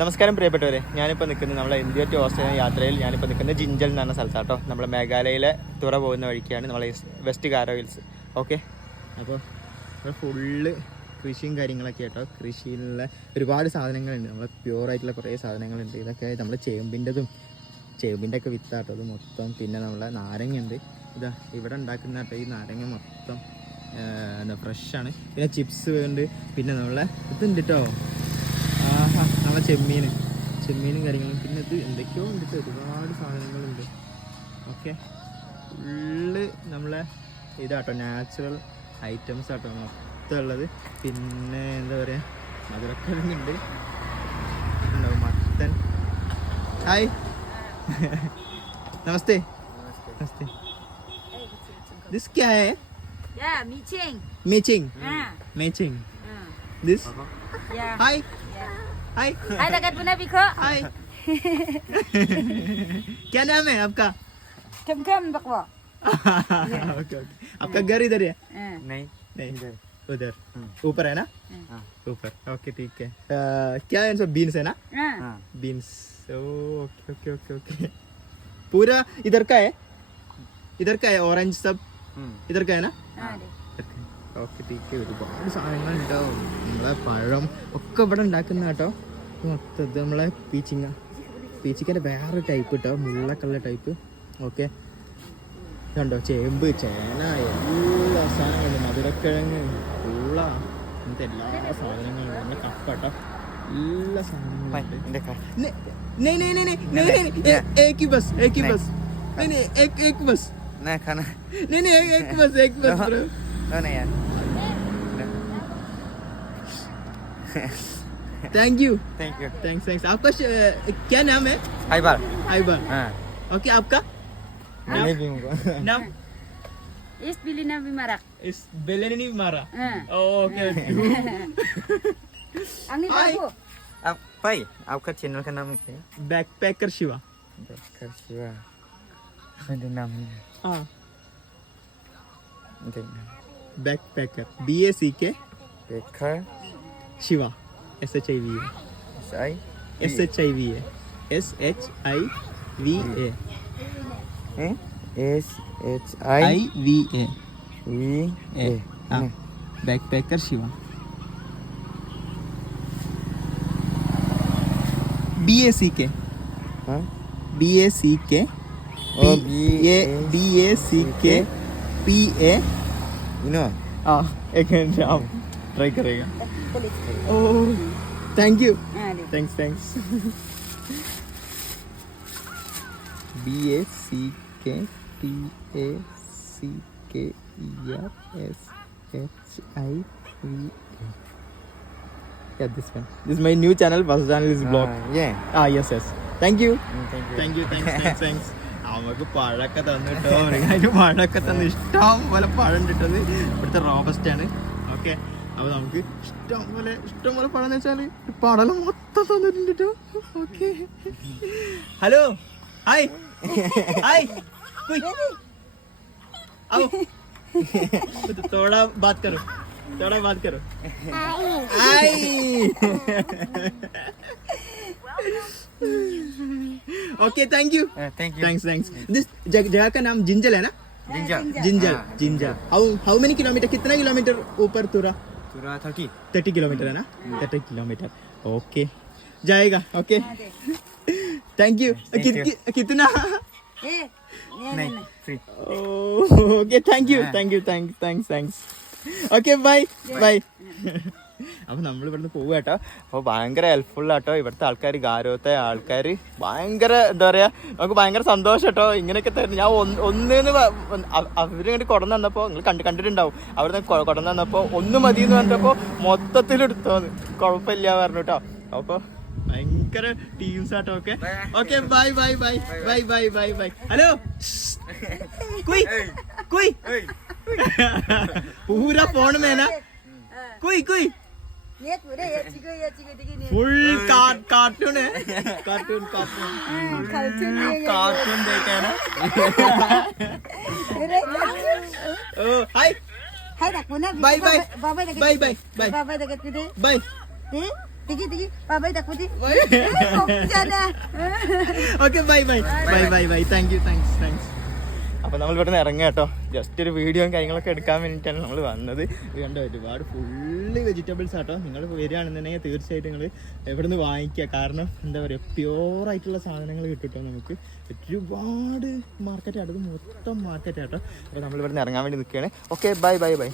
നമസ്കാരം പ്രിയപ്പെട്ടവരെ. ഞാനിപ്പോൾ നിൽക്കുന്നത് നമ്മളെ ഇന്ത്യ ടു ഓസ്ട്രേലിയ യാത്രയിൽ. ഞാനിപ്പോൾ നിൽക്കുന്നത് ജിഞ്ചൽ എന്ന് പറഞ്ഞ സ്ഥലത്താണ് കേട്ടോ നമ്മളെ മേഘാലയയിലെ തുറ പോകുന്ന വഴിക്കാണ് നമ്മളെ വെസ്റ്റ് ഗാരോ ഹിൽസ് ഓക്കെ അപ്പോൾ ഇവിടെ ഫുള്ള് കൃഷിയും കാര്യങ്ങളൊക്കെ ആട്ടോ. കൃഷിയിലുള്ള ഒരുപാട് സാധനങ്ങളുണ്ട്. നമ്മളെ പ്യുവറായിട്ടുള്ള കുറേ സാധനങ്ങളുണ്ട്. ഇതൊക്കെ നമ്മൾ ചേമ്പിന്റെതും ചേമ്പിന്റെ ഒക്കെ വിത്താട്ടോ. അത് മൊത്തം പിന്നെ നമ്മളെ നാരങ്ങ ഉണ്ട് ഇതാ ഇവിടെ ഉണ്ടാക്കുന്ന ഈ നാരങ്ങ മൊത്തം എന്താ ഫ്രഷാണ് പിന്നെ ചിപ്സ് ഉണ്ട് പിന്നെ നമ്മളെ ഇതുണ്ട് കേട്ടോ നമ്മളെ ചെമ്മീൻ ചെമ്മീനും കാര്യങ്ങളും. പിന്നെ ഇത് എന്തൊക്കെയോ ഉണ്ട് ഒരുപാട് സാധനങ്ങളുണ്ട്. ഓക്കെ. ഫുള്ള് നമ്മളെ ഇതാട്ടോ. നാച്ചുറൽ ഐറ്റംസ് ആട്ടോ മൊത്തം ഉള്ളത്. പിന്നെ എന്താ പറയുക മധുരക്കിഴങ്ങുണ്ട്. ഉണ്ടാവും മത്തൻ. ഹായ്. നമസ്തേ. നമസ്തേ. This Yeah, meeting. Matching. Matching ah. This Yeah. Hi Yeah. Hi Hai dekat pun Nabi kok. हाय क्या नाम है आपका Kem kem bakwa. Okay okay आपका घर इधर है Ah. नहीं नहीं उधर ऊपर है ना हाँ। ऊपर ओके ठीक है अ, क्या है सब बीन्स है ना Ah. Beans okay okay okay okay पूरा इधर का है इधर का है ऑरेंज सब इधर का है ना Ah. deh. ഓക്കെ ടീക്ക് ഒരുപാട് സാധനങ്ങൾ ഉണ്ടാവും നമ്മളെ പഴം ഒക്കെ ഇവിടെ ഉണ്ടാക്കുന്ന കേട്ടോ ഇത് മൊത്തം ഇത് നമ്മളെ പീച്ചിങ്ങ പീച്ചിക്കന്റെ വേറെ ടൈപ്പ് കേട്ടോ മുള്ളക്കുള്ള ടൈപ്പ് ഓക്കെ കണ്ടോ ചേമ്പ് ചേന എല്ലാ സാധനങ്ങളും മധുരക്കിഴങ്ങ് ഉള്ള ഇങ്ങനത്തെ എല്ലാ സാധനങ്ങളും നമ്മുടെ കപ്പ കേട്ടോ എല്ലാ സാധനങ്ങളും thank you thank you thanks thanks आपका क्या नाम है? आईबार आईबार ओके हाँ। आपका? नाम नाम? इस बिल्ली ने भी मारा। इस बिल्ली ने भी मारा? हाँ। oh, ओके हाँ। आप भाई आपका चैनल का नाम क्या है? बैकपैकर शिवा। बैकपैकर शिवा। मेरा नाम है। हाँ। Backpacker B A C K backpacker Shiva. S H I V A S H I V A S H I V A S H I V A V A हाँ backpacker Shiva B A C K हाँ B A C K B A C K P ए हाँ एक minute आप try करेगा. ഓ thank you thanks thanks B A C K T A C K E R S H I V A Yeah, this one. This is my new channel, first channel is blog. Uh, yeah. Ah, yes, yes. Thank you. Thank you. Thank you. Thanks, thanks, thanks. അവർക്ക് പഴമൊക്കെ തന്നിട്ടോ അതിന് പഴമൊക്കെ തന്ന് ഇഷ്ടം പോലെ പഴം കിട്ടത് ഇവിടുത്തെ robust ആണ് ഓക്കെ അപ്പോൾ നമുക്ക് ഇഷ്ടം പോലെ ഇഷ്ടം പോലെ പഴം എന്ന് വെച്ചാൽ പടലം മൊത്തം തന്നിട്ടുണ്ട് കേട്ടോ ഓക്കെ ഹലോ ഹായ് ഹായ് आओ थोड़ा बात करो थोड़ा बात करो hi okay thank you Uh, thank you thanks thanks this जगह का नाम जिंजल है ना जिंजर जिंजल हाँ, Jinjal how how many kilometre कितना किलोमीटर ऊपर तुरा थर्टी। किलोमीटर है ना? Thirty kilometre. ओके। जाएगा ओके। थैंक यू कितना? Okay thank you thank you thank thanks thanks okay bye bye അപ്പൊ നമ്മൾ ഇവിടുന്ന് പോവുക കേട്ടോ. അപ്പൊ ഭയങ്കര ഹെൽപ്ഫുൾ ആട്ടോ. ഇവിടുത്തെ ആൾക്കാർ ഗാരോത്തെ ആൾക്കാർ ഭയങ്കര എന്താ പറയാ നമുക്ക് ഭയങ്കര സന്തോഷം കേട്ടോ. ഇങ്ങനെയൊക്കെ തരുന്നു. ഞാൻ ഒന്നിന്ന് അവരിങ്ങോട്ട് കുടന്ന് തന്നപ്പോൾ നിങ്ങൾ കണ്ട് കണ്ടിട്ടുണ്ടാവും. അവിടുന്ന് കുടന്ന് തന്നപ്പോൾ ഒന്ന് മതി എന്ന് പറഞ്ഞപ്പോ മൊത്തത്തിൽ എടുത്തോന്ന് കുഴപ്പമില്ല പറഞ്ഞു കേട്ടോ. അപ്പൊ ഭയങ്കര ടീംസ് ആട്ടോ okay okay bye bye bye bye bye bye bye hello? കുയ് കുയ്. പൂരാ പോണ മേന. കുയ് കുയ്. Full cartoon cartoon cartoon cartoon തേക്കാണ് hi bye bye bye bye bye bye bye Tiki tiki, bye bye takut sih. Oke, bye bye. Bye bye bye. Thank you, thanks, thanks. അപ്പോൾ നമ്മൾ ഇവിടെ നിന്ന് ഇറങ്ങുക കേട്ടോ. Just ഒരു വീഡിയോയും കാര്യങ്ങളൊക്കെ എടുക്കാൻ വേണ്ടിയിട്ടാണ് നമ്മൾ വന്നത്. കണ്ട ഒരുപാട് ഫുള്ള് വെജിറ്റബിൾസ് ആട്ടോ. നിങ്ങൾ വരികയാണെന്നുണ്ടെങ്കിൽ തീർച്ചയായിട്ടും നിങ്ങൾ എവിടെ നിന്ന് വാങ്ങിക്കുക. കാരണം എന്താ പറയുക പ്യുവർ ആയിട്ടുള്ള സാധനങ്ങൾ കിട്ടും നമുക്ക്. ഒരുപാട് മാർക്കറ്റ് അത് മൊത്തം മാർക്കറ്റ് ആട്ടോ അപ്പോൾ നമ്മൾ ഇവിടെ നിന്ന് ഇറങ്ങാൻ വേണ്ടി നിൽക്കുകയാണ്. Okay bye bye by